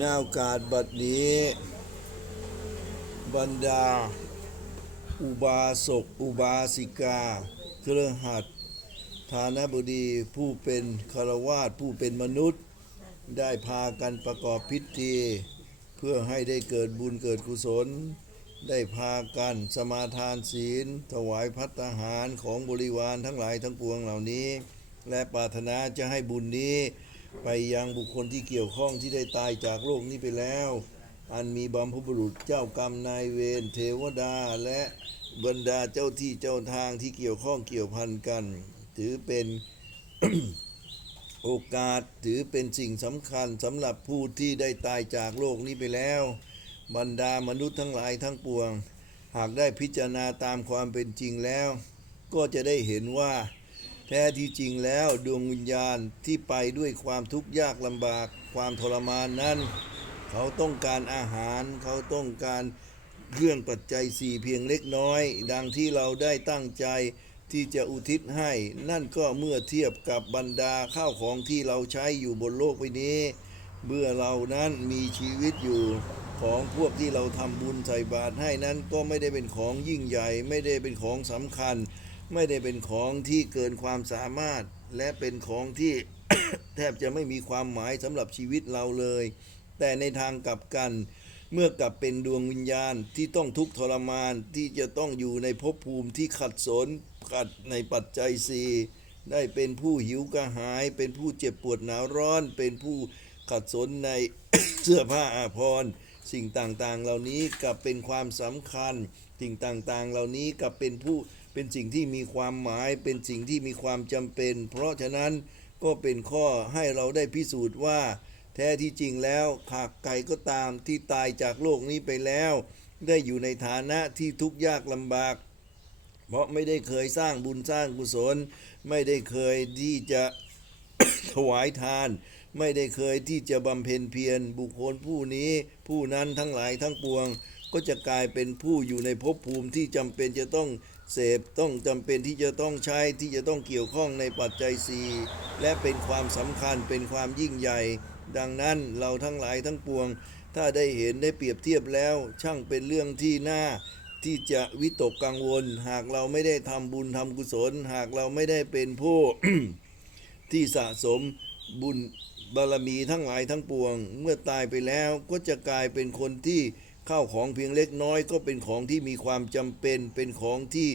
นาโอกาสบัดนี้ บรรดา อุบาสก อุบาสิกา เครือหัดฐานบดีผู้เป็นคารวาสผู้เป็นมนุษย์ ได้พากันประกอบพิธี เพื่อให้ได้เกิดบุญเกิดกุศล ได้พากันสมาทานศีล ถวายพัตตาหารของบริวารทั้งหลายทั้งปวงเหล่านี้ และปรารถนาจะให้บุญนี้ ไปยังบุคคลที่เกี่ยวข้องที่ได้ตายจากโลกนี้ไปแล้ว อันมีบัมพบุรุษเจ้ากรรมนายเวรเทวดาและบรรดาเจ้าที่เจ้าทางที่เกี่ยวข้องเกี่ยวพันกัน ถือเป็นโอกาสถือเป็นสิ่งสำคัญสำหรับผู้ที่ได้ตายจากโลกนี้ไปแล้ว บรรดามนุษย์ทั้งหลายทั้งปวง หากได้พิจารณาตามความเป็นจริงแล้ว ก็จะได้เห็นว่า ท้ที่จริงแล้วดวงวิญญาณที่ไปด้วยความทุกข์ยากลำบากความทรมานนั้น เขาต้องการอาหาร เขาต้องการเครื่องปัจจัยสี่เพียงเล็กน้อย ดังที่เราได้ตั้งใจที่จะอุทิศให้ นั่นก็เมื่อเทียบกับบรรดาข้าวของที่เราใช้อยู่บนโลกใบนี้ เมื่อเรานั้นมีชีวิตอยู่ของพวกที่เราทำบุญใส่บาตรให้นั้นก็ไม่ได้เป็นของยิ่งใหญ่ ไม่ได้เป็นของสำคัญ ไม่ได้เป็นของที่เกินความสามารถ และเป็นของที่ แทบจะไม่มีความหมายสำหรับชีวิตเราเลย แต่ในทางกลับกันเมื่อกลับเป็นดวงวิญญาณที่ต้องทุกข์ทรมานที่จะต้องอยู่ในภพภูมิที่ขัดสนขัดในปัจจัยสี่ได้เป็นผู้หิวกระหาย เป็นผู้เจ็บปวดหนาวร้อน เป็นผู้ขัดสนในเสื้อผ้าอาภรณ์สิ่งต่างๆ เหล่านี้กลับเป็นความสำคัญ สิ่งต่างๆ เหล่านี้กลับเป็นผู้ เป็นสิ่งที่มีความหมายเป็นสิ่งที่มีความจำเป็น เพราะฉะนั้นก็เป็นข้อให้เราได้พิสูจน์ว่า แท้ที่จริงแล้วหากใครก็ตามที่ตายจากโลกนี้ไปแล้ว ได้อยู่ในฐานะที่ทุกข์ยากลำบาก เพราะไม่ได้เคยสร้างบุญสร้างกุศล ไม่ได้เคยที่จะถวายทาน ไม่ได้เคยที่จะบำเพ็ญเพียรบุคคลผู้นี้ ผู้นั้นทั้งหลายทั้งปวง ก็จะกลายเป็นผู้อยู่ในภพภูมิที่จำเป็นจะต้อง เสพต้องจำเป็นที่จะต้องใช้ที่จะต้องเกี่ยวข้องในปัจจัยสี่และเป็นความสำคัญเป็นความยิ่งใหญ่ ดังนั้นเราทั้งหลายทั้งปวง ถ้าได้เห็นได้เปรียบเทียบแล้ว ช่างเป็นเรื่องที่น่าที่จะวิตกกังวล หากเราไม่ได้ทำบุญทำกุศล หากเราไม่ได้เป็นผู้ที่สะสมบุญบารมีทั้งหลายทั้งปวง เมื่อตายไปแล้วก็จะกลายเป็นคนที่ ข้าวของเพียงเล็กน้อยก็เป็นของที่มีความจำเป็น เป็นของที่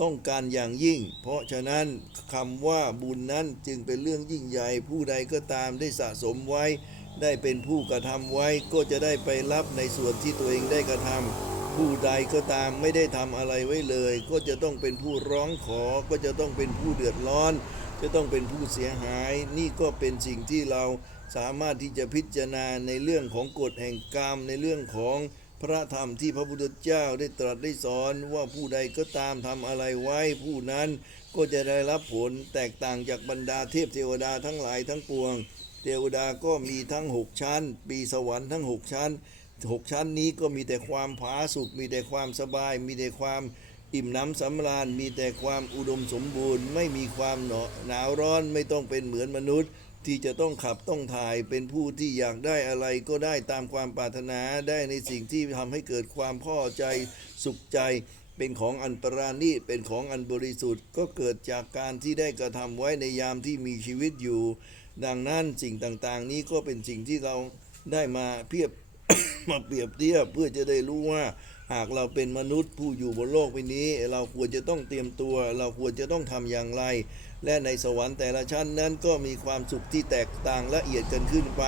ต้องการอย่างยิ่ง เพราะฉะนั้นคำว่าบุญนั้นจึงเป็นเรื่องยิ่งใหญ่ ผู้ใดก็ตามได้สะสมไว้ ได้เป็นผู้กระทำไว้ก็จะได้ไปรับในส่วนที่ตัวเองได้กระทำผู้ใดก็ตามไม่ได้ทำอะไรไว้เลย ก็จะต้องเป็นผู้ร้องขอ ก็จะต้องเป็นผู้เดือดร้อน จะต้องเป็นผู้เสียหาย นี่ก็เป็นสิ่งที่เราสามารถที่จะพิจารณาในเรื่องของกฎแห่งกรรมในเรื่องของ พระธรรมที่พระพุทธเจ้าได้ตรัสได้สอนว่าผู้ใดก็ตามทำอะไรไว้ ผู้นั้นก็จะได้รับผลแตกต่างจากบรรดาเทพเทวดาทั้งหลายทั้งปวง เทวดาก็มีทั้งหกชั้น ปีสวรรค์ทั้งหกชั้นหกชั้นนี้ก็มีแต่ความผาสุกมีแต่ความสบาย มีแต่ความอิ่มน้ำสำราญ มีแต่ความอุดมสมบูรณ์ ไม่มีความหนาวหนาวร้อนไม่ต้องเป็นเหมือนมนุษย์ ที่จะต้องขับต้องถ่ายเป็นผู้ที่อยากได้อะไรก็ได้ตามความปรารถนาได้ในสิ่งที่ทำให้เกิดความพอใจสุขใจเป็นของอันปราณีตเป็นของอันบริสุทธิ์ ก็เกิดจากการที่ได้กระทำไว้ในยามที่มีชีวิตอยู่ ดังนั้นสิ่งต่างๆ นี้ก็เป็นสิ่งที่เราได้มาเพียบมาเปรียบเทียบเพื่อจะได้รู้ว่า หากเราเป็นมนุษย์ผู้อยู่บนโลกใบนี้ เราควรจะต้องเตรียมตัว เราควรจะต้องทำอย่างไร และในสวรรค์แต่ละชั้นนั้นก็มีความสุขที่แตกต่างละเอียดกันขึ้นไป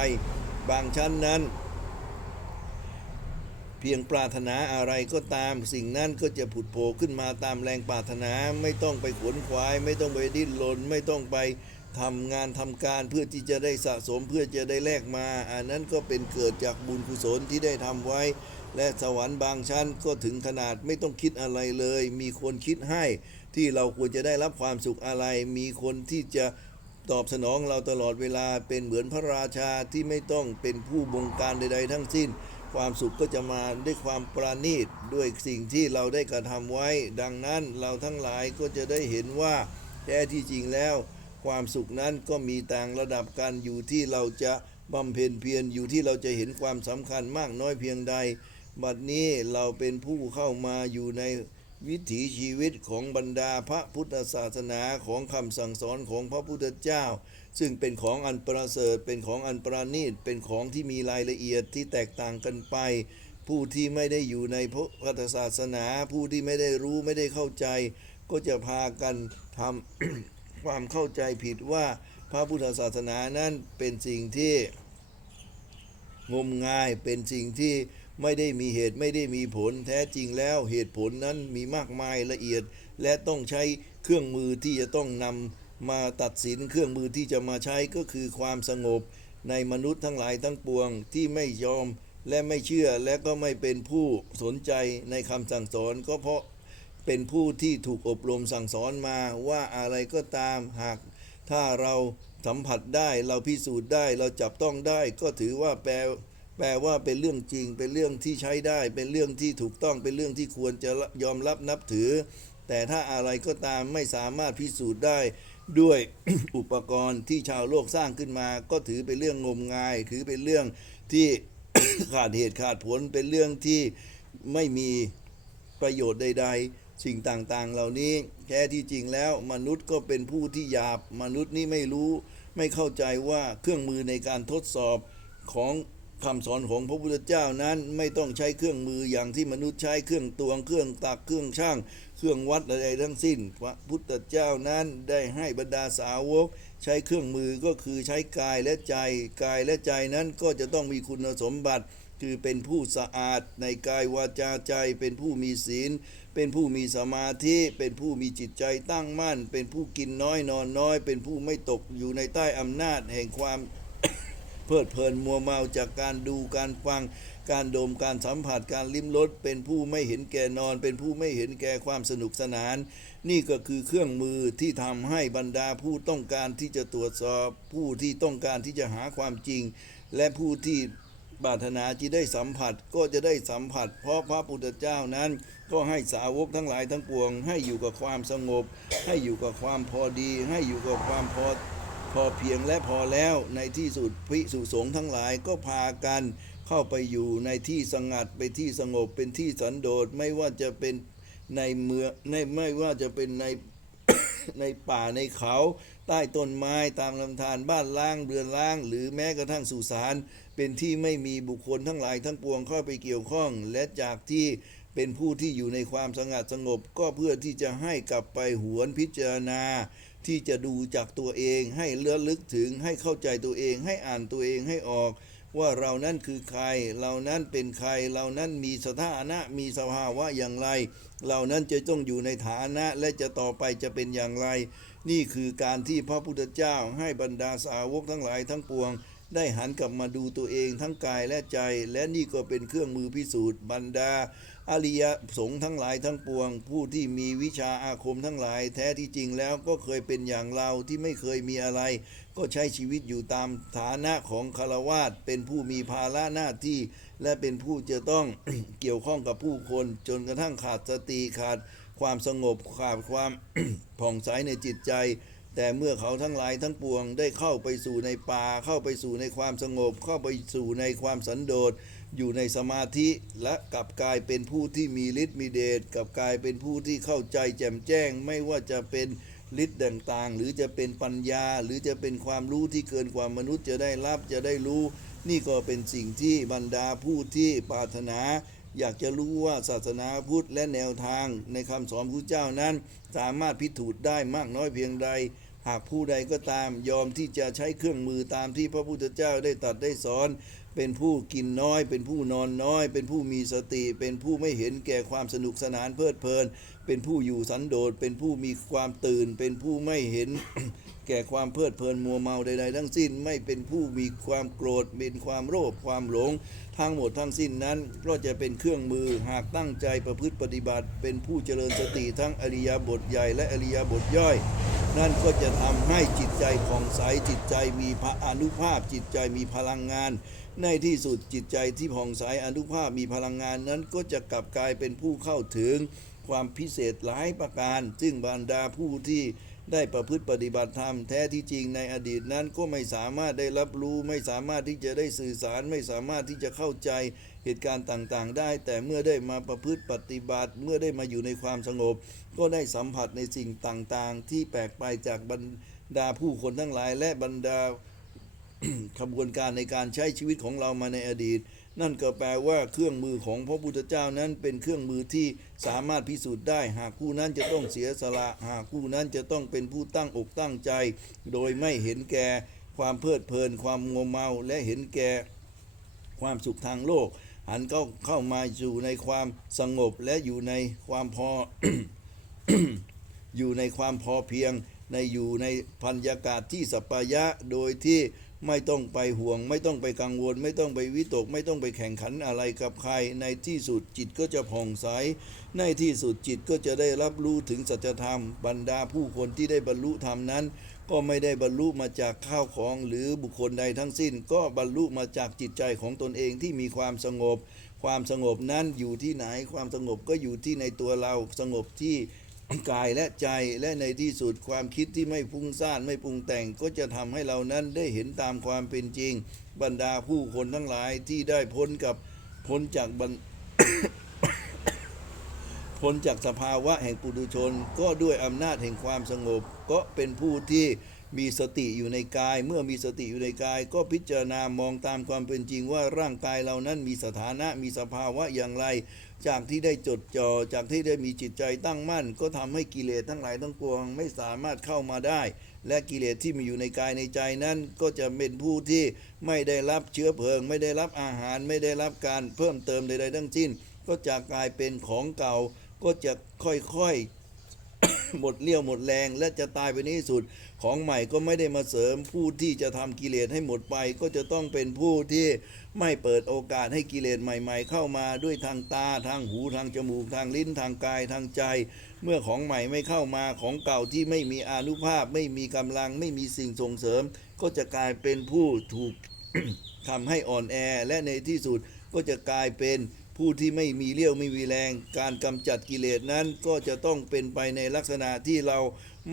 บางชั้นนั้น เพียงปรารถนาอะไรก็ตาม สิ่งนั้นก็จะผุดโผล่ขึ้นมาตามแรงปรารถนาไม่ต้องไปขวนขวาย ไม่ต้องไปดิ้นรนไม่ต้องไปทำงานทำการเพื่อที่จะได้สะสมเพื่อจะได้แลกมา อันนั้นก็เป็นเกิดจากบุญกุศลที่ได้ทำไว้ และสวรรค์บางชั้นก็ถึงขนาดไม่ต้องคิดอะไรเลย มีคนคิดให้ที่เราควรจะได้รับความสุขอะไร มีคนที่จะตอบสนองเราตลอดเวลาเป็นเหมือนพระราชาที่ไม่ต้องเป็นผู้บงการใด ๆ ทั้งสิ้น ความสุขก็จะมาด้วยความปราณีตด้วยสิ่งที่เราได้กระทำไว้ ดังนั้นเราทั้งหลายก็จะได้เห็นว่าแท้ที่จริงแล้ว ความสุขนั้นก็มีต่างระดับกันอยู่ที่เราจะบำเพ็ญเพียรอยู่ที่เราจะเห็นความสำคัญมากน้อยเพียงใด บัดนี้เราเป็นผู้เข้ามาอยู่ในวิถีชีวิตของบรรดาพระพุทธศาสนาของคำสั่งสอนของพระพุทธเจ้า ซึ่งเป็นของอันประเสริฐเป็นของอันประณีตเป็นของที่มีรายละเอียดที่แตกต่างกันไป ผู้ที่ไม่ได้อยู่ในพระพุทธศาสนา ผู้ที่ไม่ได้รู้ไม่ได้เข้าใจ ก็จะพากันทำความเข้าใจผิดว่าพระพุทธศาสนานั้นเป็นสิ่งที่งมงายเป็นสิ่งที่ ไม่ได้มีเหตุไม่ได้มีผลแท้จริงแล้วเหตุผลนั้นมีมากมายละเอียด และต้องใช้เครื่องมือที่จะต้องนำมาตัดสินเครื่องมือที่จะมาใช้ก็คือความสงบ ในมนุษย์ทั้งหลายทั้งปวงที่ไม่ยอมและไม่เชื่อและก็ไม่เป็นผู้สนใจในคำสั่งสอนก็เพราะเป็นผู้ที่ถูกอบรมสั่งสอนมาว่าอะไรก็ตามหาก ถ้าเราสัมผัสได้เราพิสูจน์ได้เราจับต้องได้ก็ถือว่าแปล แปลว่าเป็นเรื่องจริง เป็นเรื่องที่ใช้ได้ เป็นเรื่องที่ถูกต้อง เป็นเรื่องที่ควรจะยอมรับนับถือ แต่ถ้าอะไรก็ตามไม่สามารถพิสูจน์ได้ด้วยอุปกรณ์ที่ชาวโลกสร้างขึ้นมา ก็ถือเป็นเรื่องงมงาย ถือเป็นเรื่องที่ขาดเหตุขาดผล เป็นเรื่องที่ไม่มีประโยชน์ใด ๆ สิ่งต่างๆ เหล่านี้แท้ที่จริงแล้วมนุษย์ก็เป็นผู้ที่หยาบ มนุษย์นี่ไม่รู้ ไม่เข้าใจว่าเครื่องมือในการทดสอบของ คำสอนของพระพุทธเจ้านั้นไม่ต้องใช้เครื่องมืออย่างที่มนุษย์ใช้เครื่องตวงเครื่องตักเครื่องช่าง เครื่องวัดอะไรทั้งสิ้น พระพุทธเจ้านั้นได้ให้บรรดาสาวก ใช้เครื่องมือก็คือใช้กายและใจ กายและใจนั้นก็จะต้องมีคุณสมบัติ คือเป็นผู้สะอาดในกายวาจาใจ เป็นผู้มีศีล เป็นผู้มีสมาธิ เป็นผู้มีจิตใจตั้งมั่น เป็นผู้กินน้อยนอนน้อย เป็นผู้ไม่ตกอยู่ในใต้อำนาจแห่งความ เพลิดเพลินมัวเมาจากการดูการฟัง การดมการสัมผัสการลิ้มรสเป็นผู้ไม่เห็นแก่นอน เป็นผู้ไม่เห็นแก่ความสนุกสนาน นี่ก็คือเครื่องมือที่ทำให้บรรดาผู้ต้องการที่จะตรวจสอบผู้ที่ต้องการที่จะหาความจริง และผู้ที่ปรารถนาที่ได้สัมผัสก็จะได้สัมผัส เพราะพระพุทธเจ้านั้น ก็ให้สาวกทั้งหลายทั้งปวง ให้อยู่กับความสงบ ให้อยู่กับความพอดี ให้อยู่กับความพอ พอเพียงและพอแล้วในที่สุดพิสุสงฆ์ทั้งหลายก็พากันเข้าไปอยู่ในที่สงัดไปที่สงบเป็นที่สันโดษไม่ว่าจะเป็นในเมืองในไม่ว่าจะเป็นในในป่าในเขาใต้ต้นไม้ตามลำธารบ้านล้างเรือนล้าง หรือแม้กระทั่งสุสานเป็นที่ไม่มีบุคคลทั้งหลายทั้งปวงเข้าไปเกี่ยวข้อง และจากที่เป็นผู้ที่อยู่ในความสงัดสงบ ก็เพื่อที่จะให้กลับไปหวนพิจารณา ที่จะดูจากตัวเองให้เลือลึกถึงให้เข้าใจตัวเองให้อ่านตัวเองให้ออก ว่าเรานั้นคือใคร เรานั้นเป็นใคร เรานั้นมีสถานะมีสภาวะอย่างไร เรานั้นจะต้องอยู่ในฐานะและจะต่อไปจะเป็นอย่างไร นี่คือการที่พระพุทธเจ้าให้บรรดาสาวกทั้งหลายทั้งปวง ได้หันกลับมาดูตัวเองทั้งกายและใจ และนี่ก็เป็นเครื่องมือพิสูจน์บรรดาอริยสงฆ์ทั้งหลายทั้งปวง ผู้ที่มีวิชาอาคมทั้งหลาย แท้ที่จริงแล้วก็เคยเป็นอย่างเราที่ไม่เคยมีอะไร ก็ใช้ชีวิตอยู่ตามฐานะของคารวาสเป็นผู้มีภาระหน้าที่ และเป็นผู้จะต้องเกี่ยวข้องกับผู้คน จนกระทั่งขาดสติขาดความสงบขาดความผ่องใสในจิตใจ แต่เมื่อเขาทั้งหลายทั้งปวงได้เข้าไปสู่ในป่าเข้าไปสู่ในความสงบ เข้าไปสู่ในความสันโดษอยู่ในสมาธิและกลับกลายเป็นผู้ที่มีฤทธิ์มีเดชกลับกลายเป็นผู้ที่เข้าใจแจ่มแจ้ง ไม่ว่าจะเป็นฤทธิ์ต่างๆ หรือจะเป็นปัญญา หรือจะเป็นความรู้ที่เกินกว่ามนุษย์จะได้รับจะได้รู้ นี่ก็เป็นสิ่งที่บรรดาผู้ที่ปรารถนา อยากจะรู้ว่าศาสนาพุทธและแนวทางในคำสอนพระเจ้านั้น สามารถพิสูจน์ได้มากน้อยเพียงใด หากผู้ใดก็ตามยอมที่จะใช้เครื่องมือตามที่พระพุทธเจ้าได้ตัดได้สอน เป็นผู้กินน้อย เป็นผู้นอนน้อย เป็นผู้มีสติ เป็นผู้ไม่เห็นแก่ความสนุกสนานเพลิดเพลิน เป็นผู้อยู่สันโดษเป็นผู้มีความตื่น เป็นผู้ไม่เห็น แก่ความเพลิดเพลินมัวเมาใดๆทั้งสิ้นไม่เป็นผู้มีความโกรธเป็นความโลภความหลง ทั้งหมดทั้งสิ้นนั้น ก็จะเป็นเครื่องมือหากตั้งใจประพฤติปฏิบัติ เป็นผู้เจริญสติทั้งอริยบทใหญ่และอริยบทย่อย นั่นก็จะทำให้จิตใจผ่องใสจิตใจมีพระอนุภาพจิตใจมีพลังงานในที่สุดจิตใจที่ผ่องใสอนุภาพมีพลังงานนั้นก็จะกลับกลายเป็นผู้เข้าถึง ความพิเศษหลายประการ ซึ่งบรรดาผู้ที่ได้ประพฤติปฏิบัติธรรมแท้ที่จริงในอดีตนั้นก็ไม่สามารถได้รับรู้ ไม่สามารถที่จะได้สื่อสารไม่สามารถที่จะเข้าใจเหตุการณ์ต่างๆ ได้ แต่เมื่อได้มาประพฤติปฏิบัติเมื่อได้มาอยู่ในความสงบ ก็ได้สัมผัสในสิ่งต่างๆ ที่แปลกไปจากบรรดาผู้คนทั้งหลายและบรรดาขบวนการในการใช้ชีวิตของเรามาในอดีต นั่นก็แปลว่าเครื่องมือของพระพุทธเจ้านั้นเป็นเครื่องมือที่สามารถพิสูจน์ได้ หากผู้นั้นจะต้องเสียสละหากผู้นั้นจะต้องเป็นผู้ตั้งอกตั้งใจ โดยไม่เห็นแก่ความเพลิดเพลินความงมเมาและเห็นแก่ความสุขทางโลก หันเข้าเข้ามาอยู่ในความสงบและอยู่ในความพออยู่ในความพอเพียงในอยู่ในพันยากาศที่สัปปายะโดยที่ ไม่ต้องไปห่วง ไม่ต้องไปกังวล ไม่ต้องไปวิตก ไม่ต้องไปแข่งขันอะไรกับใคร ในที่สุดจิตก็จะผ่องใส ในที่สุดจิตก็จะได้รับรู้ถึงสัจธรรม บรรดาผู้คนที่ได้บรรลุธรรมนั้น ก็ไม่ได้บรรลุมาจากข้าวของหรือบุคคลใดทั้งสิ้น ก็บรรลุมาจากจิตใจของตนเองที่มีความสงบ ความสงบนั้นอยู่ที่ไหน ความสงบก็อยู่ที่ในตัวเราสงบที่ กายและใจและในที่สุดความคิดที่ไม่ฟุ้งซ่านไม่ปรุงแต่งก็จะทำให้เรานั้นได้เห็นตามความเป็นจริง บรรดาผู้คนทั้งหลายที่ได้พ้นกับพ้นจากบรรพ้นจากสภาวะแห่งปุถุชน ก็ด้วยอำนาจแห่งความสงบ ก็เป็นผู้ที่มีสติอยู่ในกาย เมื่อมีสติอยู่ในกาย ก็พิจารณามองตามความเป็นจริงว่าร่างกายเรานั้นมีสถานะมีสภาวะอย่างไร จากที่ได้จดจ่อจากที่ได้มีจิตใจตั้งมั่น ก็ทำให้กิเลสทั้งหลายทั้งปวง ไม่สามารถเข้ามาได้ และกิเลสที่มีอยู่ในกายในใจนั้น ก็จะเป็นผู้ที่ไม่ได้รับเชื้อเพลิง ไม่ได้รับอาหาร ไม่ได้รับการเพิ่มเติมใดๆทั้งสิ้น ก็จะกลายเป็นของเก่า ก็จะค่อยๆหมดเลี้ยวหมดแรง และจะตายไปในที่สุด ของใหม่ก็ไม่ได้มาเสริมผู้ที่จะทำกิเลสให้หมดไป ก็จะต้องเป็นผู้ที่ ไม่เปิดโอกาสให้กิเลสใหม่ ๆ เข้ามาด้วยทางตาทางหูทางจมูกทางลิ้นทางกายทางใจ เมื่อของใหม่ไม่เข้ามาของเก่าที่ไม่มีอนุภาพ ไม่มีกำลังไม่มีสิ่งส่งเสริม ก็จะกลายเป็นผู้ถูกทำให้อ่อนแอและในที่สุดก็จะกลายเป็นผู้ที่ไม่มีเลี้ยวไม่มีแรง การกำจัดกิเลสนั้นก็จะต้องเป็นไปในลักษณะที่เรา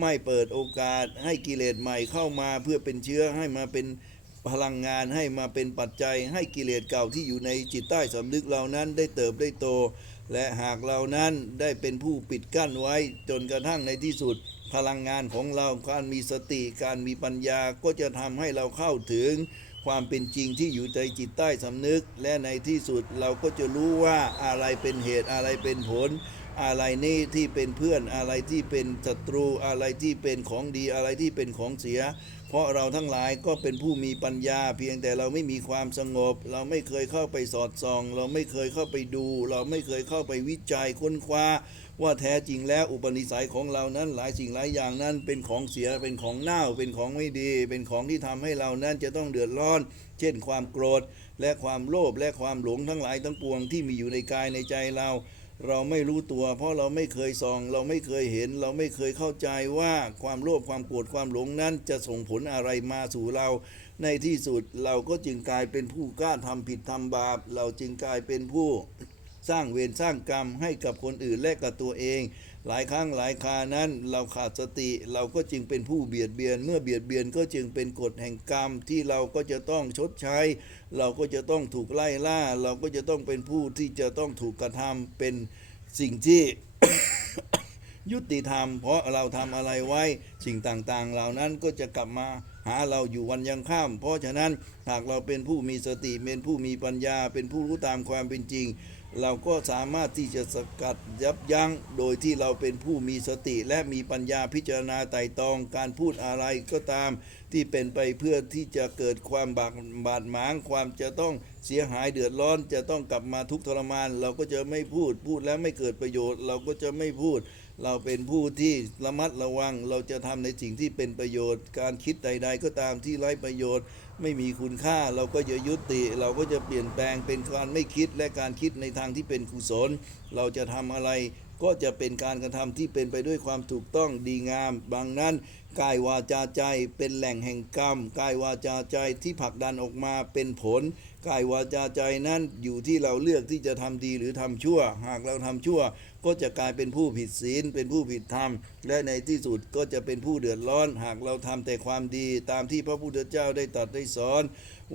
ไม่เปิดโอกาสให้กิเลสใหม่เข้ามาเพื่อเป็นเชื้อให้มาเป็น พลังงานให้มาเป็นปัจจัยให้กิเลสเก่าที่อยู่ในจิตใต้สำนึกเรานั้นได้เติบได้โต และหากเรานั้นได้เป็นผู้ปิดกั้นไว้จนกระทั่งในที่สุด พลังงานของเราการมีสติการมีปัญญาก็จะทำให้เราเข้าถึง ความเป็นจริงที่อยู่ในจิตใต้สำนึก และในที่สุดเราก็จะรู้ว่าอะไรเป็นเหตุอะไรเป็นผลอะไรนี่ที่เป็นเพื่อนอะไรที่เป็นศัตรูอะไรที่เป็นของดีอะไรที่เป็นของเสีย เพราะเราทั้งหลายก็เป็นผู้มีปัญญา เพียงแต่เราไม่มีความสงบ เราไม่เคยเข้าไปสอดส่อง เราไม่เคยเข้าไปดู เราไม่เคยเข้าไปวิจัยค้นคว้า ว่าแท้จริงแล้วอุปนิสัยของเรานั้นหลายสิ่งหลายอย่างนั้นเป็นของเสียเป็นของเน่าเป็นของไม่ดี เป็นของที่ทำให้เรานั้นจะต้องเดือดร้อน เช่นความโกรธ และความโลภและความหลงทั้งหลายทั้งปวงที่มีอยู่ในกายในใจเรา เราไม่รู้ตัว เพราะเราไม่เคยส่อง เราไม่เคยเห็น เราไม่เคยเข้าใจว่าความโลภความโกรธความหลงนั้น จะส่งผลอะไรมาสู่เรา ในที่สุดเราก็จึงกลายเป็นผู้กล้าทำผิดทำบาป เราจึงกลายเป็นผู้สร้างเวรสร้างกรรมให้กับคนอื่นและกับตัวเอง หลายครั้งหลายคานั้นเราขาดสติเราก็จึงเป็นผู้เบียดเบียน เมื่อเบียดเบียนก็จึงเป็นกฎแห่งกรรมที่เราก็จะต้องชดใช้ เราก็จะต้องถูกไล่ล่า เราก็จะต้องเป็นผู้ที่จะต้องถูกกระทำเป็นสิ่งที่ยุติธรรม เพราะเราทำอะไรไว้สิ่งต่างๆ เหล่านั้นก็จะกลับมาหาเราอยู่วันยังข้าม เพราะฉะนั้นหากเราเป็นผู้มีสติเป็นผู้มีปัญญา เป็นผู้รู้ตามความเป็นจริง เราก็สามารถที่จะสกัดยับยั้งโดยที่เราเป็นผู้มีสติ และมีปัญญาพิจารณาไต่ตรองการพูดอะไรก็ตาม ที่เป็นไปเพื่อที่จะเกิดความบาดบาดหมาง ความจะต้องเสียหายเดือดร้อน จะต้องกลับมาทุกทรมาน เราก็จะไม่พูดพูดแล้วไม่เกิดประโยชน์ เราก็จะไม่พูด เราเป็นผู้ที่ระมัดระวัง เราจะทำในสิ่งที่เป็นประโยชน์ การคิดใด ๆ ก็ตามที่ไร้ประโยชน์ ไม่มีคุณค่าเราก็จะยุติ เราก็จะเปลี่ยนแปลงเป็นการไม่คิดและการคิดในทางที่เป็นกุศล เราจะทำอะไรก็จะเป็นการกระทำที่เป็นไปด้วยความถูกต้องดีงาม บางนั้นกายวาจาใจเป็นแหล่งแห่งกรรมกายวาจาใจที่ผลักดันออกมาเป็นผลกายวาจาใจนั้นอยู่ที่เราเลือกที่จะทำดีหรือทำชั่ว หากเราทำชั่ว ก็จะกลายเป็นผู้ผิดศีล เป็นผู้ผิดธรรม และในที่สุดก็จะเป็นผู้เดือดร้อน หากเราทำแต่ความดีตามที่พระพุทธเจ้าได้ตรัสได้สอน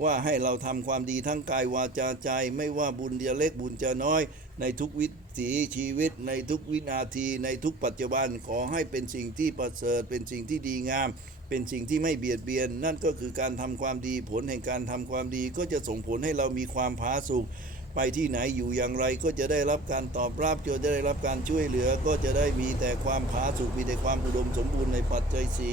ว่าให้เราทำความดีทั้งกายวาจาใจ ไม่ว่าบุญจะเล็กบุญจะน้อย ในทุกวิถีชีวิต ในทุกวินาที ในทุกปัจจุบันขอให้เป็นสิ่งที่ประเสริฐเป็นสิ่งที่ดีงาม เป็นสิ่งที่ไม่เบียดเบียน นั่นก็คือการทำความดีผลแห่งการทำความดีก็จะส่งผลให้เรามีความผาสุก ไปที่ไหนอยู่อย่างไรก็จะได้รับการตอบรับจะได้รับการช่วยเหลือ ก็จะได้มีแต่ความผาสุกมีแต่ความอุดมสมบูรณ์ในปัจจัยสี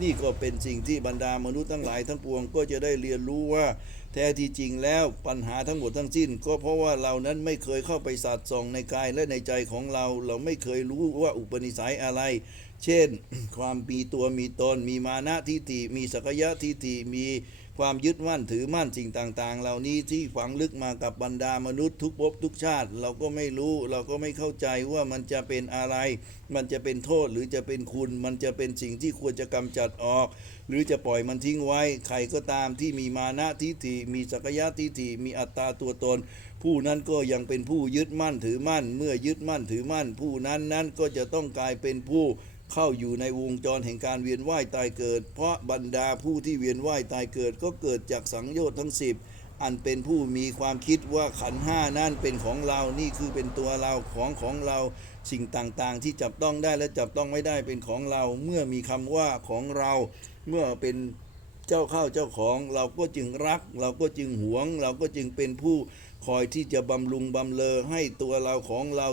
นี่ก็เป็นสิ่งที่บรรดามนุษย์ทั้งหลายทั้งปวงก็จะได้เรียนรู้ว่า แท้ที่จริงแล้วปัญหาทั้งหมดทั้งสิ้น ก็เพราะว่าเรานั้นไม่เคยเข้าไปสาดส่องในกายและในใจของเรา เราไม่เคยรู้ว่าอุปนิสัยอะไร เช่น ความมีตัวมีตน มีมานะทิฏฐิมีสักยะทิฏฐิมี ความยึดมั่นถือมั่นสิ่งต่าง ๆ เหล่านี้ที่ฝังลึกมากับบรรดามนุษย์ทุกภพทุกชาติ เราก็ไม่รู้เราก็ไม่เข้าใจว่ามันจะเป็นอะไร มันจะเป็นโทษหรือจะเป็นคุณ มันจะเป็นสิ่งที่ควรจะกำจัดออก หรือจะปล่อยมันทิ้งไว้ ใครก็ตามที่มีมานะทิฏฐิมีสักยะทิฏฐิมีอัตตาตัวตน ผู้นั้นก็ยังเป็นผู้ยึดมั่นถือมั่น เมื่อยึดมั่นถือมั่น ผู้นั้นนั้นก็จะต้องกลายเป็นผู้ เข้าอยู่ในวงจรแห่งการเวียนว่ายตายเกิด เพราะบรรดาผู้ที่เวียนว่ายตายเกิดก็เกิดจากสังโยชน์ทั้งสิบอันเป็นผู้มีความคิดว่าขันห้านั่นเป็นของเรานี่คือเป็นตัวเราของของเรา สิ่งต่างๆ ที่จับต้องได้และจับต้องไม่ได้เป็นของเรา เมื่อมีคำว่าของเรา เมื่อเป็นเจ้าเข้าเจ้าของเราก็จึงรัก เราก็จึงหวง เราก็จึงเป็นผู้คอยที่จะบำรุงบำเลอให้ตัวเราของเรา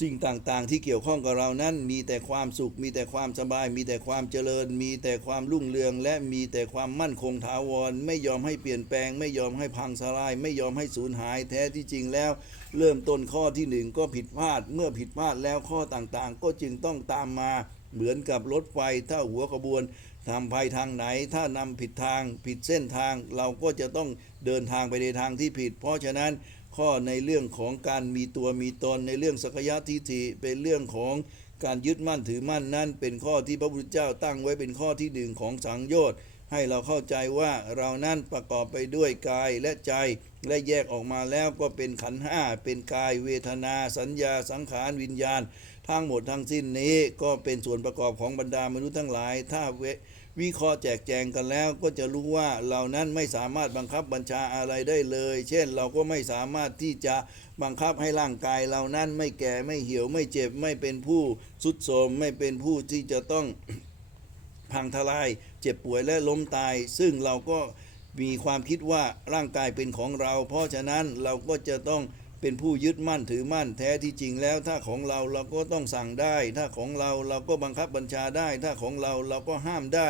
สิ่งต่างๆ ที่เกี่ยวข้องกับเรานั้น มีแต่ความสุข มีแต่ความสบาย มีแต่ความเจริญ มีแต่ความรุ่งเรือง และมีแต่ความมั่นคงถาวร ไม่ยอมให้เปลี่ยนแปลง ไม่ยอมให้พังสลาย ไม่ยอมให้สูญหาย แท้ที่จริงแล้ว เริ่มต้นข้อที่หนึ่งก็ผิดพลาด เมื่อผิดพลาดแล้วข้อต่างๆ ก็จึงต้องตามมา เหมือนกับรถไฟ ถ้าหัวขบวนทำไปทางไหน ถ้านำผิดทาง ผิดเส้นทาง เราก็จะต้องเดินทางไปในทางที่ผิด เพราะฉะนั้น ข้อในเรื่องของการมีตัวมีตนในเรื่องสักยะทิฏฐิเป็นเรื่องของการยึดมั่นถือมั่นนั้นเป็นข้อที่พระพุทธเจ้าตั้งไว้เป็นข้อที่หนึ่งของสังโยชน์ให้เราเข้าใจว่าเรานั้นประกอบไปด้วยกายและใจ และแยกออกมาแล้วก็เป็นขันห้าเป็นกายเวทนา สัญญาสังขารวิญญาณ ทั้งหมดทั้งสิ้นนี้ก็เป็นส่วนประกอบของบรรดามนุษย์ทั้งหลาย ถ้าเวิเคราะห์แจกแจงกันแล้วก็จะรู้ว่าเรานั้นไม่สามารถบังคับบัญชาอะไรได้เลย เช่นเราก็ไม่สามารถที่จะบังคับให้ร่างกายเรานั้นไม่แก่ไม่เหี่ยวไม่เจ็บไม่เป็นผู้สุดโทมไม่เป็นผู้ที่จะต้องพังทลาย เจ็บป่วยและล้มตาย ซึ่งเราก็มีความคิดว่าร่างกายเป็นของเรา เพราะฉะนั้นเราก็จะต้อง เป็นผู้ยึดมั่นถือมั่นแท้ที่จริงแล้ว ถ้าของเราเราก็ต้องสั่งได้ ถ้าของเราเราก็บังคับบัญชาได้ ถ้าของเราเราก็ห้ามได้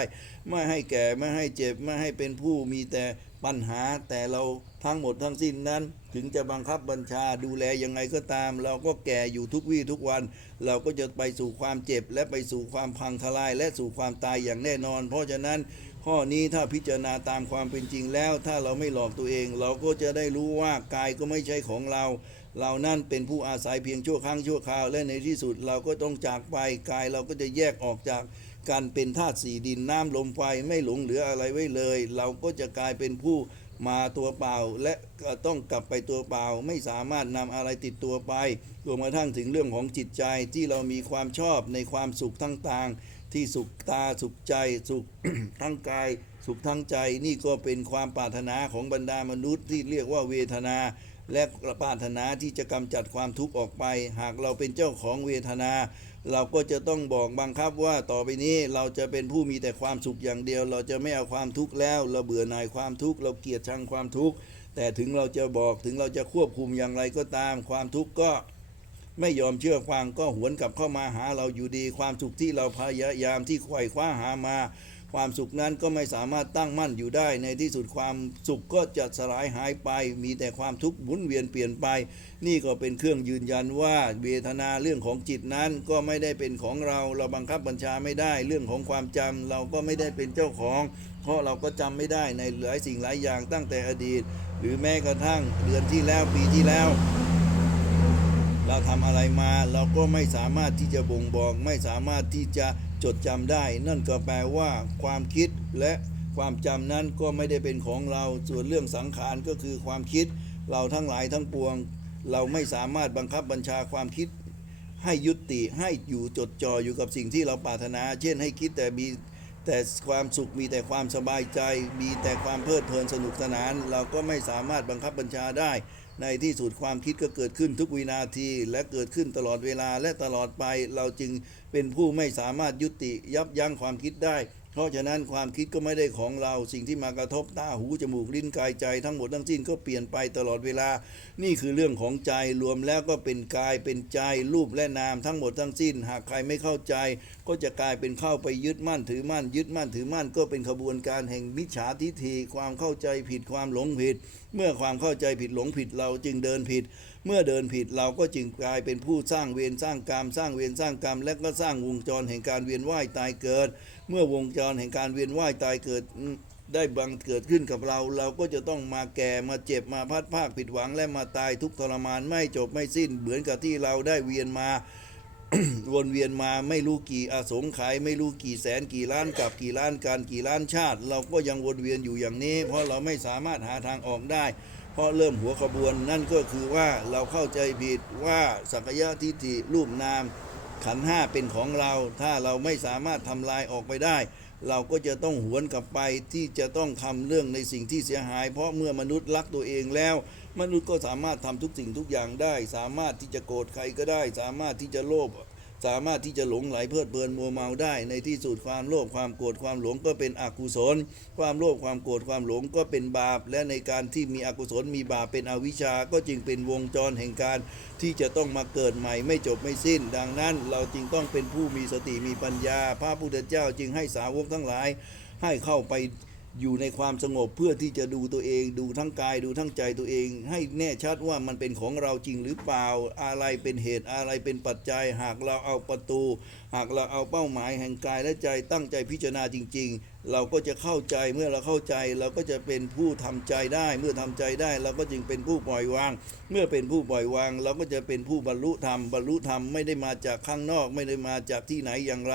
ไม่ให้แก่ไม่ให้เจ็บไม่ให้เป็นผู้มีแต่ปัญหาแต่เราทั้งหมดทั้งสิ้นนั้น ถึงจะบังคับบัญชาดูแลยังไงก็ตาม เราก็แก่อยู่ทุกวี่ทุกวัน เราก็จะไปสู่ความเจ็บและไปสู่ความพังทลายและสู่ความตายอย่างแน่นอน เพราะฉะนั้น ข้อนี้ถ้าพิจารณาตามความเป็นจริงแล้ว ถ้าเราไม่หลอกตัวเอง เราก็จะได้รู้ว่ากายก็ไม่ใช่ของเรา เรานั่นเป็นผู้อาศัยเพียงชั่วครั้งชั่วคราว และในที่สุดเราก็ต้องจากไปกายเราก็จะแยกออกจากการเป็นธาตุสี่ดินน้ำลมไฟไม่หลงเหลืออะไรไว้เลย เราก็จะกลายเป็นผู้มาตัวเปล่า และก็ต้องกลับไปตัวเปล่า ไม่สามารถนำอะไรติดตัวไปรวมกระทั่งถึงเรื่องของจิตใจที่เรามีความชอบในความสุขต่าง ที่สุขตาสุขใจสุขทั้งกาย สุขทั้งใจนี่ก็เป็นความปรารถนาของบรรดามนุษย์ที่เรียกว่าเวทนา และปรารถนาที่จะกำจัดความทุกข์ออกไป หากเราเป็นเจ้าของเวทนา เราก็จะต้องบอกบังคับว่าต่อไปนี้เราจะเป็นผู้มีแต่ความสุขอย่างเดียว เราจะไม่เอาความทุกข์แล้ว เราเบื่อหน่ายความทุกข์เราเกลียดชังความทุกข์แต่ถึงเราจะบอกถึงเราจะควบคุมอย่างไรก็ตามความทุกข์ก็ ไม่ยอมเชื่อฟังก็หวนกลับเข้ามาหาเราอยู่ดี ความสุขที่เราพยายามที่ไขว่คว้าหามา ความสุขนั้นก็ไม่สามารถตั้งมั่นอยู่ได้ ในที่สุดความสุขก็จะสลายหายไป มีแต่ความทุกข์หมุนเวียนเปลี่ยนไป นี่ก็เป็นเครื่องยืนยันว่าเวทนาเรื่องของจิตนั้นก็ไม่ได้เป็นของเราเราบังคับบัญชาไม่ได้ เรื่องของความจำเราก็ไม่ได้เป็นเจ้าของ เพราะเราก็จำไม่ได้ในหลายสิ่งหลายอย่างตั้งแต่อดีต หรือแม้กระทั่งเดือนที่แล้วปีที่แล้ว เราทำอะไรมาเราก็ไม่สามารถที่จะบ่งบอก ไม่สามารถที่จะจดจำได้ นั่นก็แปลว่าความคิดและความจำนั้นก็ไม่ได้เป็นของเราส่วนเรื่องสังขารก็คือความคิด เราทั้งหลายทั้งปวง เราไม่สามารถบังคับบัญชาความคิด ให้ยุติให้อยู่จดจ่ออยู่กับสิ่งที่เราปรารถนา เช่นให้คิดแต่มีแต่ความสุขมีแต่ความสบายใจ มีแต่ความเพลิดเพลินสนุกสนาน เราก็ไม่สามารถบังคับบัญชาได้ ในที่สุดความคิดก็เกิดขึ้นทุกวินาที และเกิดขึ้นตลอดเวลาและตลอดไป เราจึงเป็นผู้ไม่สามารถยุติยับยั้งความคิดได้ ราะฉะนั้นความคิดก็ไม่ได้ของเราสิ่งที่มากระทบตาหูจมูกลิ้นกายใจ ทั้งหมดทั้งสิ้นก็เปลี่ยนไปตลอดเวลา นี่คือเรื่องของใจรวมแล้วก็เป็นกายเป็นใจรูปและนามทั้งหมดทั้งสิ้น หากใครไม่เข้าใจ ก็จะกลายเป็นเข้าไปยึดมั่นถือมั่นยึดมั่นถือมั่น ก็เป็นขบวนการแห่งมิจฉาทิฏฐิความเข้าใจผิดความหลงผิด เมื่อความเข้าใจผิดหลงผิดเราจึงเดินผิด เมื่อเดินผิดเราก็จึงกลายเป็นผู้สร้างเวรสร้างกรรมสร้างเวรสร้างกรรม และก็สร้างวงจรแห่งการเวียนว่ายตายเกิด เมื่อวงจรแห่งการเวียนว่ายตายเกิดได้บังเกิดขึ้นกับเรา เราก็จะต้องมาแก่มาเจ็บมาพัดภาคผิดหวังและมาตายทุกทรมานไม่จบไม่สิ้น เหมือนกับที่เราได้เวียนมาวนเวียนมาไม่รู้กี่อาสงไขยไม่รู้กี่แสนกี่ล้านกับกี่ล้านการกี่ล้านชาติ เราก็ยังวนเวียนอยู่อย่างนี้ เพราะเราไม่สามารถหาทางออกได้ เพราะเริ่มหัวขบวนนั่นก็คือว่าเราเข้าใจผิดว่าสักยะทิฏฐิรูปนาม ขันห้าเป็นของเรา ถ้าเราไม่สามารถทำลายออกไปได้ เราก็จะต้องหวนกลับไปที่จะต้องทำเรื่องในสิ่งที่เสียหาย เพราะเมื่อมนุษย์รักตัวเองแล้ว มนุษย์ก็สามารถทำทุกสิ่งทุกอย่างได้ สามารถที่จะโกรธใครก็ได้ สามารถที่จะโลภ สามารถที่จะหลงไหลเพลิดเพลินมัวเมาได้ ในที่สุดความโลภความโกรธความหลงก็เป็นอกุศล ความโลภความโกรธความหลงก็เป็นบาป และในการที่มีอกุศลมีบาปเป็นอวิชชา ก็จึงเป็นวงจรแห่งการที่จะต้องมาเกิดใหม่ไม่จบไม่สิ้น ดังนั้นเราจึงต้องเป็นผู้มีสติมีปัญญา พระพุทธเจ้าจึงให้สาวกทั้งหลายให้เข้าไป อยู่ในความสงบเพื่อที่จะดูตัวเอง ดูทั้งกายดูทั้งใจตัวเอง ให้แน่ชัดว่ามันเป็นของเราจริงหรือเปล่าอะไรเป็นเหตุอะไรเป็นปัจจัย หากเราเอาประตู หากเราเอาเป้าหมายแห่งกายและใจตั้งใจพิจารณาจริง ๆ เราก็จะเข้าใจเมื่อเราเข้าใจ เราก็จะเป็นผู้ทำใจได้ เมื่อทำใจได้ เราก็จึงเป็นผู้ปล่อยวาง เมื่อเป็นผู้ปล่อยวาง เราก็จะเป็นผู้บรรลุธรรมบรรลุธรรมไม่ได้มาจากข้างนอก ไม่ได้มาจากที่ไหนอย่างไร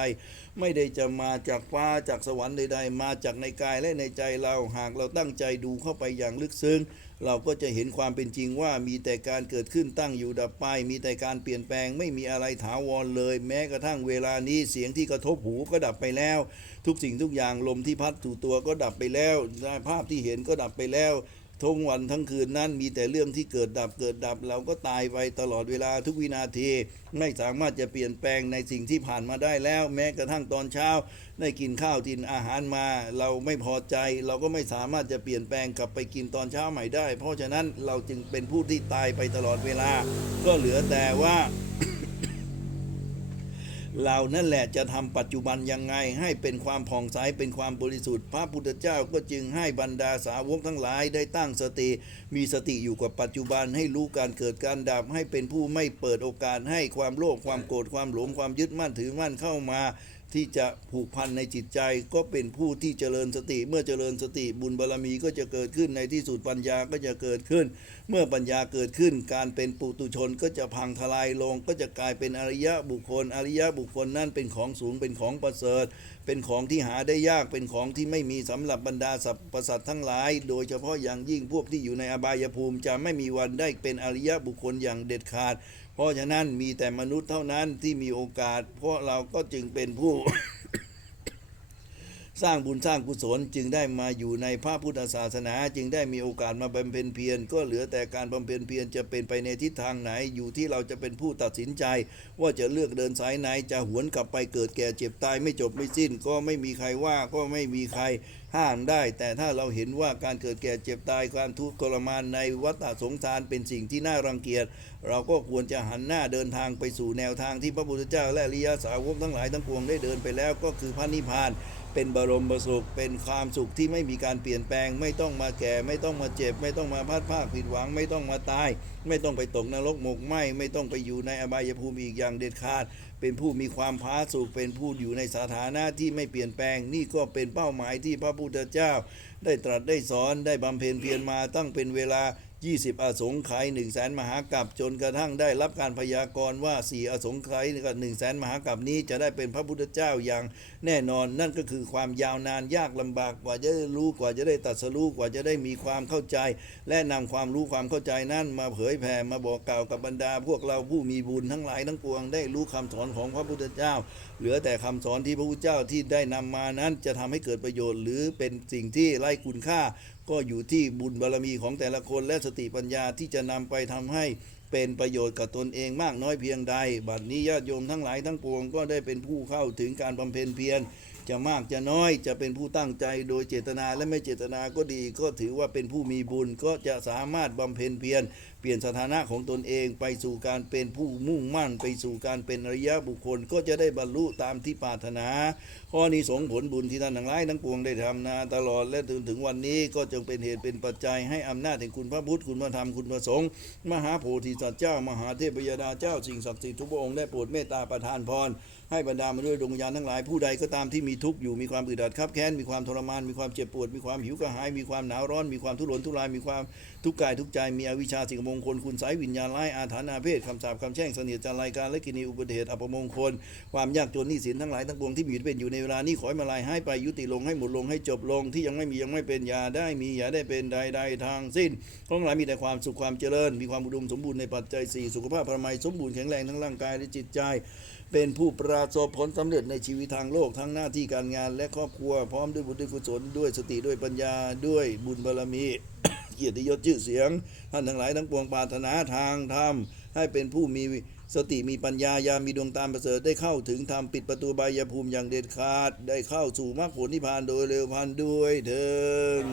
ไม่ได้จะมาจากฟ้าจากสวรรค์ใดๆ มาจากในกายและในใจเราหากเราตั้งใจดูเข้าไปอย่างลึกซึ้ง เราก็จะเห็นความเป็นจริงว่ามีแต่การเกิดขึ้นตั้งอยู่ดับไป มีแต่การเปลี่ยนแปลงไม่มีอะไรถาวรเลย แม้กระทั่งเวลานี้เสียงที่กระทบหูก็ดับไปแล้ว ทุกสิ่งทุกอย่างลมที่พัดถูตัวก็ดับไปแล้วภาพที่เห็นก็ดับไปแล้ว ทั้งวันทั้งคืนนั้นมีแต่เรื่องที่เกิดดับเกิดดับ เราก็ตายไปตลอดเวลาทุกวินาที ไม่สามารถจะเปลี่ยนแปลงในสิ่งที่ผ่านมาได้แล้ว แม้กระทั่งตอนเช้า ได้กินข้าวกินอาหารมา เราไม่พอใจ เราก็ไม่สามารถจะเปลี่ยนแปลงกลับไปกินตอนเช้าใหม่ได้ เพราะฉะนั้นเราจึงเป็นผู้ที่ตายไปตลอดเวลา ก็เหลือแต่ว่า เรานั่นแหละจะทำปัจจุบันยังไง ให้เป็นความผ่องใสเป็นความบริสุทธิ์ พระพุทธเจ้าก็จึงให้บรรดาสาวกทั้งหลายได้ตั้งสติ มีสติอยู่กับปัจจุบันให้รู้การเกิดการดับให้เป็นผู้ไม่เปิดโอกาสให้ความโลภความโกรธความหลงความยึดมั่นถือมั่นเข้ามา ที่จะผูกพันในจิตใจก็เป็นผู้ที่เจริญสติ เมื่อเจริญสติบุญบารรมีก็จะเกิดขึ้นในที่สุดปัญญาก็จะเกิดขึ้น เมื่อปัญญาเกิดขึ้น การเป็นปุตุชนก็จะพังทลายลง ก็จะกลายเป็นอริยะบุคคล อริยะบุคคลนั่นเป็นของสูงเป็นของประเสริฐ เป็นของที่หาได้ยากเป็นของที่ไม่มีสำหรับบรรดาสรรพสัตทั้งหลาย โดยเฉพาะอย่างยิ่งพวกที่อยู่ในอบายภูมิจะไม่มีวันได้เป็นอริยะบุคคลอย่างเด็ดขาด เพราะฉะนั้นมีแต่มนุษย์เท่านั้นที่มีโอกาส เพราะเราก็จึงเป็นผู้ สร้างบุญสร้างกุศลจึงได้มาอยู่ในพระพุทธศาสนา จึงได้มีโอกาสมาบำเพ็ญเพียรก็เหลือแต่การบำเพ็ญเพียรจะเป็นไปในทิศทางไหน อยู่ที่เราจะเป็นผู้ตัดสินใจ ว่าจะเลือกเดินสายไหนจะหวนกลับไปเกิดแก่เจ็บตายไม่จบไม่สิ้น ก็ไม่มีใครว่าก็ไม่มีใคร ห้ามได้ แต่ถ้าเราเห็นว่าการเกิดแก่เจ็บตายการทุกข์ทรมานในวัฏสงสารเป็นสิ่งที่น่ารังเกียจ เราก็ควรจะหันหน้าเดินทางไปสู่แนวทางที่พระพุทธเจ้าและริยสาวกทั้งหลายทั้งปวงได้เดินไปแล้วก็คือพระนิพพานเป็นบรมสุขเป็นความสุขที่ไม่มีการเปลี่ยนแปลง ไม่ต้องมาแก่ ไม่ต้องมาเจ็บ ไม่ต้องมาพลาดพลาดผิดหวัง ไม่ต้องมาตาย ไม่ต้องไปตกนรกหมกไหมไม่ต้องไปอยู่ในอบายภูมิอีกอย่างเด็ดขาด เป็นผู้มีความพาสุขเป็นผู้อยู่ในสถานะที่ไม่เปลี่ยนแปลง นี่ก็เป็นเป้าหมายที่พระพุทธเจ้า ได้ตรัสได้สอนได้บำเพ็ญเพียรมาตั้งเป็นเวลา 20 อสงไขย1 0 0 0 0แสนมหากรัปจนกระทั่งได้รับการพยากรณ์ว่า 4 อสงไขยกับ1 0 0 0 0แสนมหากรัปนี้จะได้เป็นพระพุทธเจ้าอย่างแน่นอน นั่นก็คือความยาวนานยากลำบากกว่าจะได้รู้กว่าจะได้ตัดสรู้กว่าจะได้มีความเข้าใจ และนำความรู้ความเข้าใจนั้นมาเผยแผ่มาบอกกล่าวกับบรรดา พวกเราผู้มีบุญทั้งหลายทั้งปวงได้รู้คำสอนของพระพุทธเจ้า เหลือแต่คำสอนที่พระพุทธเจ้าที่ได้นำมานั้นจะทำให้เกิดประโยชน์ หรือเป็นสิ่งที่ไร้คุณค่าก็อยู่ที่บุญบารมีของแต่ละคนและสติปัญญาที่จะนำไปทำให้เป็นประโยชน์กับตนเองมากน้อยเพียงใด บัดนี้ญาติโยมทั้งหลายทั้งปวงก็ได้เป็นผู้เข้าถึงการบำเพ็ญเพียรจะมากจะน้อยจะเป็นผู้ตั้งใจโดยเจตนาและไม่เจตนาก็ดี ก็ถือว่าเป็นผู้มีบุญก็จะสามารถบำเพ็ญเพียร เปลี่ยนสถานะของตนเองไปสู่การเป็นผู้มุ่งมั่นไปสู่การเป็นอริยะบุคคลก็จะได้บรรลุตามที่ปรารถนา ข้อนี้สงผลบุญที่ท่านทั้งหลายทั้งปวงได้ทำนาตลอดและถึงถึงวันนี้ก็จงเป็นเหตุเป็นปัจจัยให้อำนาจแห่งคุณพระพุทธคุณพระธรรมคุณพระสงฆ์มหาโพธิสัตว์เจ้า มหาเทพยดาเจ้าสิ่งศักดิ์สิทธิ์ทุกพระองค์ได้โปรดเมตตาประทานพรให้บรรดามาด้วยดวงวิญญาณทั้งหลายผู้ใดก็ตามที่มีทุกข์อยู่มีความอึดอัดคับแค้นมีความทรมานมีความเจ็บปวดมีความหิวกระหายมีความหนาวร้อนมีความทุรนทุรายมีความทุกข์กายทุกใจมีอวิชชาสิ่งมงคล คุณไสยวิญญาณร้ายอาถรรพ์อาเพศคำสาปคำแช่งเสนียดจันไรการและกินีอุบัติเหตุอัปมงคล ความยากจนหนี้สินทั้งหลายทั้งปวงที่มีเป็นอยู่ในเวลานี้ขอให้มาลายให้ไปยุติลงให้หมดลงให้จบลงที่ยังไม่มียังไม่เป็นอย่าได้มีอย่าได้เป็นใดๆทางสิ้นของหลายมีแต่ความสุขความเจริญ มีความอุดมสมบูรณ์ในปัจจัยสี่สุขภาพพระมัยสมบูรณ์แข็งแรงทั้งร่างกายและจิตใจ เป็นผู้ประสบผลสำเร็จในชีวิตทางโลกทั้งหน้าที่การงานและครอบครัวพร้อมด้วยบุญด้วยกุศลด้วยสติด้วยปัญญาด้วยบุญบารมี กียรติยศชื่อเสียง ท่านทั้งหลายทั้งปวงปรารถนาทางธรรมให้เป็นผู้มีสติมีปัญญายามีดวงตามประเสริฐได้เข้าถึงธรรมปิดประตูใบายภูมิอย่างเด็ดขาด ได้เข้าสู่มรรคผลนิพพานโดยเร็วพันด้วยเถิด